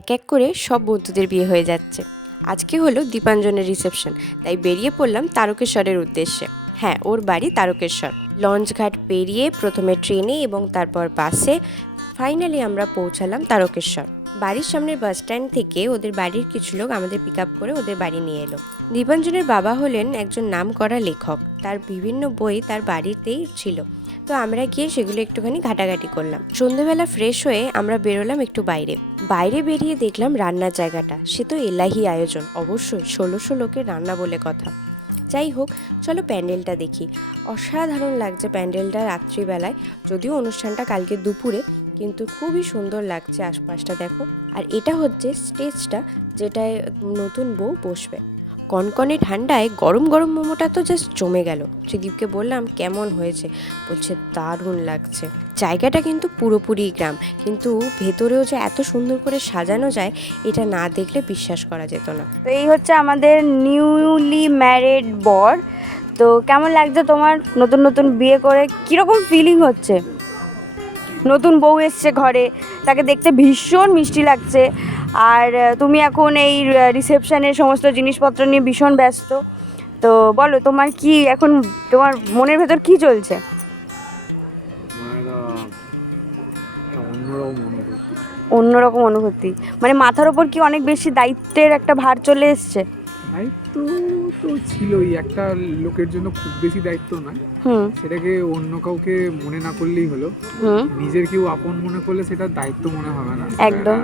এক এক করে সব বন্ধুদের বিয়ে হয়ে যাচ্ছে। আজকে হলো দীপাঞ্জনের রিসেপশন, তাই বেরিয়ে পড়লাম তারকেশ্বরের উদ্দেশ্যে। হ্যাঁ, ওর বাড়ি তারকেশ্বর। লঞ্চঘাট পেরিয়ে প্রথমে ট্রেনে এবং তারপর বাসে ফাইনালি আমরা পৌঁছালাম তারকেশ্বর। বাড়ির সামনের বাস স্ট্যান্ড থেকে ওদের বাড়ির কিছু লোক আমাদের পিক আপ করে ওদের বাড়ি নিয়ে এলো। দীপাঞ্জনের বাবা হলেন একজন নামকরা লেখক, তার বিভিন্ন বই তার বাড়িতেই ছিল। তো আমরা গিয়ে সেগুলো একটুখানি ঘাটাঘাটি করলাম। সন্ধেবেলা ফ্রেশ হয়ে আমরা বেরোলাম একটু বাইরে বেরিয়ে দেখলাম রান্নার জায়গাটা। সে তো এলাহি আয়োজন, অবশ্যই 1600 লোকের রান্না বলে কথা। যাই হোক, চলো প্যান্ডেলটা দেখি। অসাধারণ লাগছে প্যান্ডেলটা রাত্রিবেলায়, যদিও অনুষ্ঠানটা কালকে দুপুরে, কিন্তু খুবই সুন্দর লাগছে আশপাশটা দেখো। আর এটা হচ্ছে স্টেজটা, যেটায় নতুন বউ বসবে। কনকনে ঠান্ডায় গরম গরম মোমোটা তো জাস্ট জমে গেল। ত্রিদীপকে বললাম কেমন হয়েছে, বলছে দারুণ লাগছে। জায়গাটা কিন্তু পুরোপুরি গ্রাম, কিন্তু ভেতরেও যে এত সুন্দর করে সাজানো যায় এটা না দেখলে বিশ্বাস করা যেত না। তো এই হচ্ছে আমাদের নিউলি ম্যারিড বর। তো কেমন লাগছে তোমার নতুন নতুন বিয়ে করে, কীরকম ফিলিং হচ্ছে? নতুন বউ এসছে ঘরে, তাকে দেখতে ভীষণ মিষ্টি লাগছে। আর তুমি এখন এই রিসেপশনের সমস্ত জিনিসপত্র নিয়ে ভীষণ ব্যস্ত। তো বলো, তোমার কি এখন, তোমার মনের ভেতর কি চলছে? অন্যরকম অনুভূতি মানে মাথার ওপর কি অনেক বেশি দায়িত্বের একটা ভার চলে এসছে? দায়িত্ব তো ছিলই, একটা লোকের জন্য খুব বেশি দায়িত্ব নয়, সেটাকে অন্য কাউকে মনে না করলেই হলো। নিজের কেউ আপন মনে করলে সেটা দায়িত্ব মনে হবে না। একদম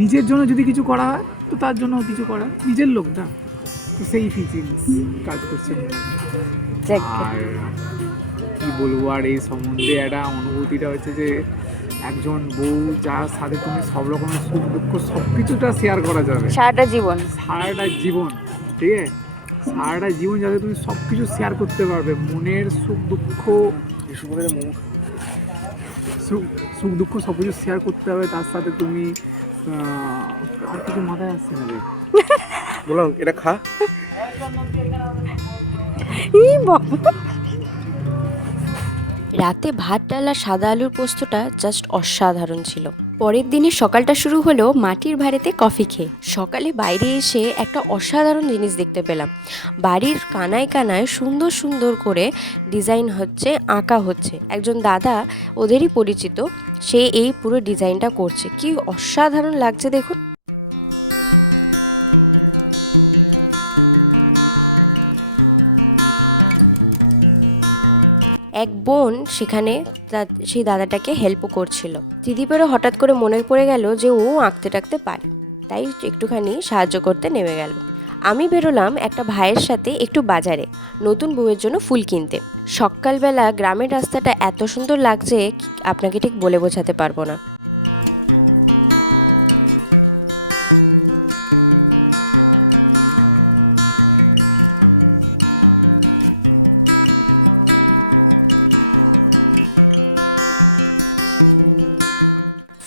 নিজের জন্য যদি কিছু করা হয় তো তার জন্য কিছু করা, নিজের লোক না, তো সেই ফিলিংস কাজ করছে। আর কি বলবো, আর এই সম্বন্ধে একটা অনুভূতিটা হচ্ছে যে একজন বউ যার সাথে তুমি সব রকমের সুখ দুঃখ সব কিছুটা শেয়ার করা যাবে সারাটা জীবন, ঠিক আছে, সারাটা জীবন যাতে তুমি সব কিছু শেয়ার করতে পারবে, মনের সুখ দুঃখ সুখ দুঃখ সব কিছু শেয়ার করতে হবে তার সাথে। তুমি আর কিছু মাথায় আসছে না রে, বললাম এটা খা। রাতে ভাত ডাল আর সাদা আলুর পোস্তটা জাস্ট অসাধারণ ছিল। পরের দিনের সকালটা শুরু হলো মাটির ভাঁড়েতে কফি খেয়ে। সকালে বাইরে এসে একটা অসাধারণ জিনিস দেখতে পেলাম। বাড়ির কানায় কানায় সুন্দর সুন্দর করে ডিজাইন হচ্ছে, আঁকা হচ্ছে। একজন দাদা, ওদেরই পরিচিত, সে এই পুরো ডিজাইনটা করছে। কি অসাধারণ লাগছে দেখুন। এক বোন সেখানে সেই দাদাটাকে হেল্পও করছিল। ত্রিদীপেরও হঠাৎ করে মনে পড়ে গেল যে ও আঁকতে টাকতে পারে, তাই একটুখানি সাহায্য করতে নেমে গেল। আমি বেরোলাম একটা ভাইয়ের সাথে একটু বাজারে নতুন বউয়ের জন্য ফুল কিনতে। সকালবেলা গ্রামের রাস্তাটা এত সুন্দর লাগছে আপনাকে ঠিক বলে বোঝাতে পারবো না।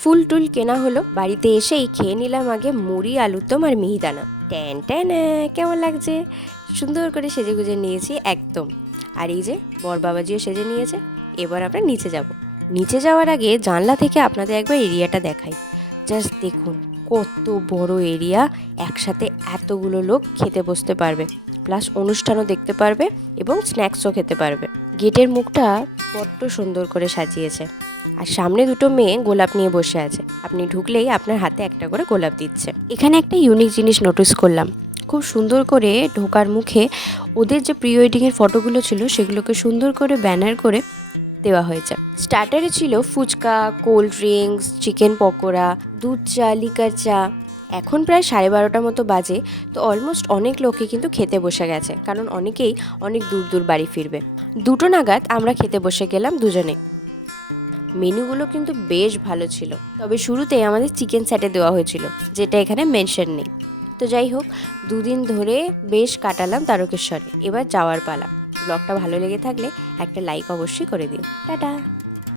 ফুল টুল কেনা হলো, বাড়িতে এসেই খেয়ে নিলাম আগে মুড়ি, আলুর দম আর মিহিদানা। ট্যান ট্যান, কেমন লাগছে? সুন্দর করে সেজে গুজে নিয়েছি একদম। আর এই যে বর বাবাজিও সেজে নিয়েছে। এবার আমরা নিচে যাব। নিচে যাওয়ার আগে জানলা থেকে আপনাদের একবার এরিয়াটা দেখাই। জাস্ট দেখুন কত বড় এরিয়া, একসাথে এতগুলো লোক খেতে বসতে পারবে, প্লাস অনুষ্ঠানও দেখতে পারবে এবং স্ন্যাক্সও খেতে পারবে। গেটের মুখটা বড্ড সুন্দর করে সাজিয়েছে, আর সামনে দুটো মেয়ে গোলাপ নিয়ে বসে আছে। আপনি ঢুকলেই আপনার হাতে একটা করে গোলাপ দিচ্ছে। এখানে একটা ইউনিক জিনিস নোটিস করলাম, খুব সুন্দর করে ঢোকার মুখে ওদের যে প্রি ওয়েডিংয়ের ফটোগুলো ছিল সেগুলোকে সুন্দর করে ব্যানার করে দেওয়া হয়েছে। স্টার্টারে ছিল fuchka, cold drinks, chicken pakora, দুধ চা, লিকার চা। এখন প্রায় 12:30 মতো বাজে, তো অলমোস্ট অনেক লোকই কিন্তু খেতে বসে গেছে, কারণ অনেকেই অনেক দূর দূর বাড়ি ফিরবে। 2টো নাগাদ আমরা খেতে বসে গেলাম দুজনে। মেনুগুলো কিন্তু বেশ ভালো ছিল, তবে শুরুতে আমাদের চিকেন স্যাটে দেওয়া হয়েছিল, যেটা এখানে মেনশন নেই। তো যাই হোক, 2 দিন ধরে বেশ কাটালাম তারকেশ্বরে। এবার যাওয়ার পালা। ব্লগটা ভালো লেগে থাকলে একটা লাইক অবশ্যই করে দিও। টাটা।